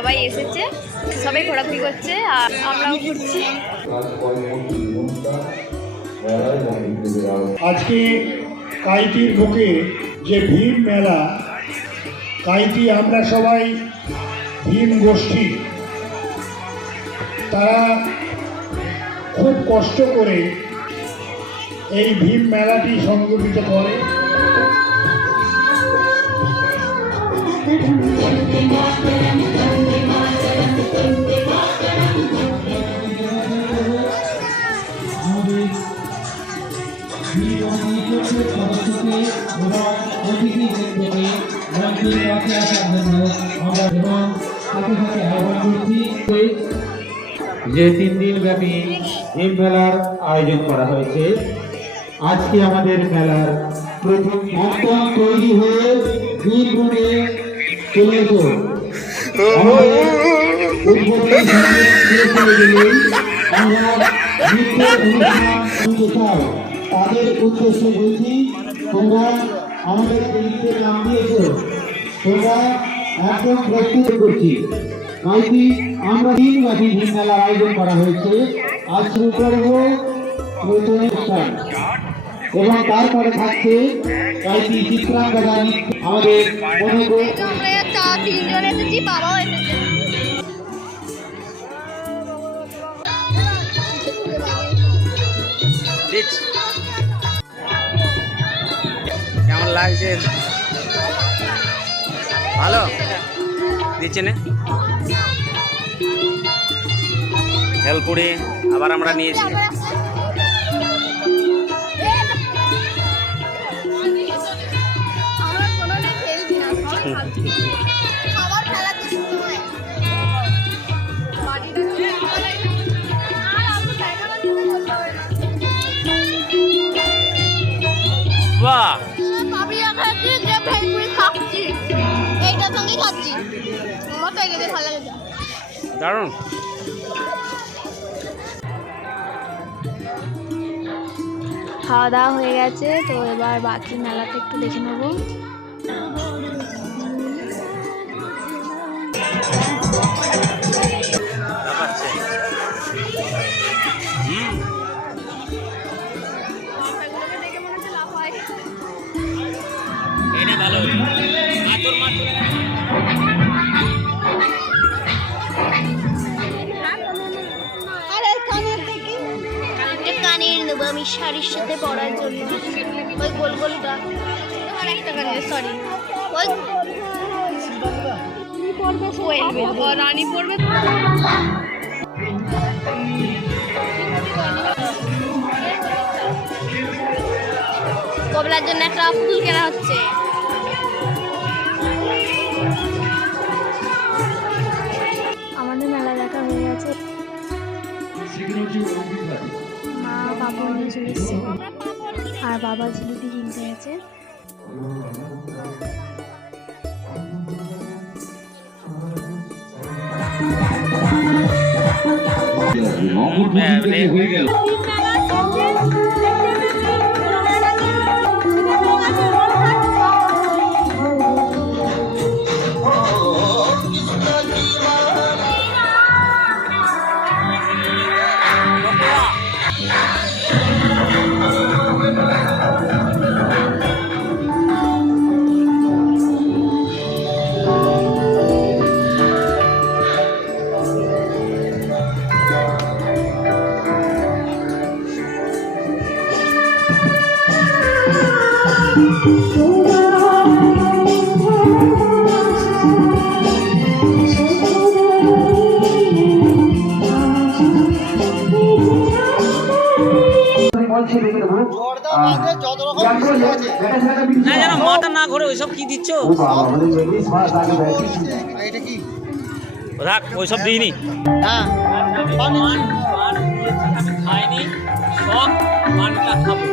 সবাই এসেছে, সবাই ঘোরাঘুরি করছে আর আমরাও ঘুরছি। আজকে কাইতির বুকে যে ভীম মেলা, কাইতি আমরা সবাই ভীম গোষ্ঠী, তারা খুব কষ্ট করে এই ভীম মেলাটি সংগঠিত করে। যে 3 দিন ব্যাপী এই মেলার আয়োজন করা হয়েছে, আজকে আমাদের মেলার প্রথম একদম তৈরি হয়ে বীরভূমে চলে এসো। তাদের উদ্দেশ্যে বলছি, তোমরা আমাদের নৃত্যের নাম দিয়েছো, তোমরা একদম প্রস্তুত করছি। কাইতি আমরা 3 ব্যাপী ভীম মেলার আয়োজন করা হয়েছে। আজ শুরু করবো নতুন অনুষ্ঠান এবং তারপরে থাকছে কাইতি চিত্রাঙ্গদা নৃত্য। আমাদের তিনজন এসেছি, বাবাও এসেছে। কেমন লাগছে? ভালো দিচ্ছে না হেলপুরি আবার আমরা নিয়েছি। বাহ, দারুণ। খাওয়া দাওয়া হয়ে গেছে, তো এবার বাকি মেলাটা একটু দেখে নেবো। কানের নেবো আমি শাড়ির সাথে পরার জন্য, ওই গোল গোলটা একটা কানের, সরি ওই রানী পড়বে। কবলার জন্য একটা ফুল কেনা হচ্ছে। আমাদের মেলা দেখা হয়ে গেছে, মা পাপড় নিয়ে চলে এসছে আর বাবা জিলিপি কিনতে গেছে। না যেন মাথা না ঘোরে, ওইসব কি দিচ্ছ? ওইসব দিইনি, খাইনি, সব পানটা খাবো।